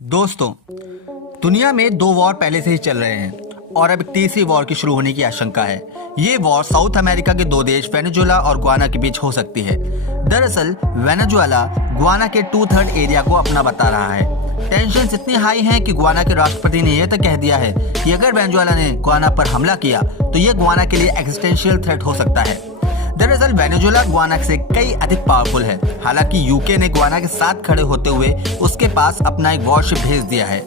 दोस्तों, दुनिया में दो वॉर पहले से ही चल रहे हैं और अब एक तीसरी वॉर की शुरू होने की आशंका है। ये वॉर साउथ अमेरिका के दो देश वेनेजुएला और गुआना के बीच हो सकती है। दरअसल वेनेजुएला गुआना के 2/3 एरिया को अपना बता रहा है। टेंशन इतनी हाई है कि गुआना के राष्ट्रपति ने यह तक कह दिया है कि अगर वेनेजुएला ने गुआना पर हमला किया तो ये गुआना के लिए एक्जिस्टेंशियल थ्रेट हो सकता है। दरअसल वेनेजुएला गुआना से कई अधिक पावरफुल है। हालांकि यूके ने गुआना के साथ खड़े होते हुए उसके पास अपना एक वॉरशिप भेज दिया है।